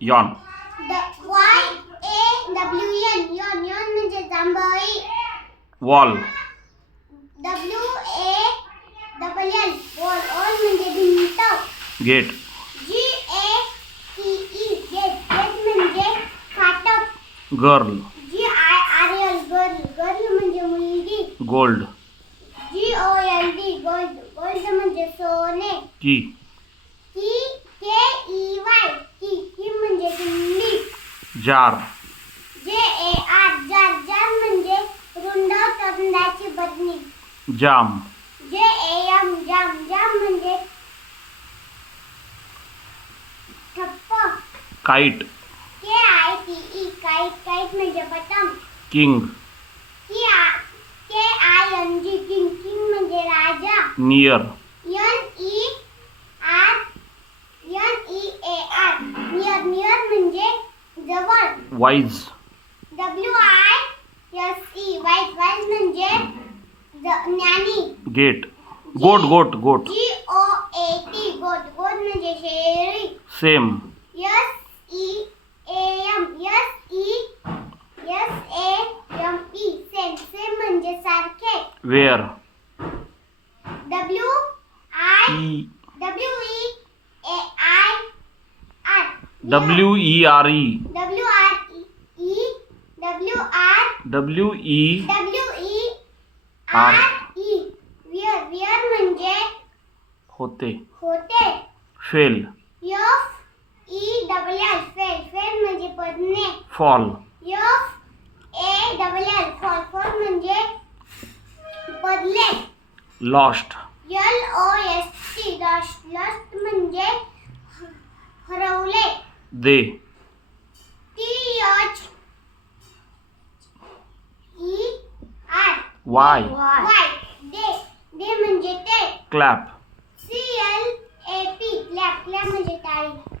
Yawn Y A W N yawn yawn म्हणजे जांभळी wall W A double L wall wall म्हणजे भिंत gate G A T E gate gate म्हणजे फाटक girl G I R L girl girl म्हणजे मुलगी gold G O L D gold gold म्हणजे सोने key key K E jar. J A R jar jar म्हणजे रुंद तोंडाची बदनी जाम. जे A M जाम जाम म्हणजे ठप्प. Kite K I T E kite kite म्हणजे पतंग king K I N G king king म्हणजे राजा. Near wise W I S E wise wise म्हणजे ज्ञानी gate goat goat goat G O A T goat goat म्हणजे शेळी same S E A M S E S A M E same same म्हणजे सारखे were W I E W E A I R W E R E W R E W R W E W E R. R E were were म्हणजे होते. होते. Fell. F E double L fell fell म्हणजे पडणे. Fall F A double L fall fall म्हणजे पडले lost L O S T lost lost म्हणजे हरवले. They. Y Y they they म्हणजे ते. Clap C L A P clap clap म्हणजे टाळी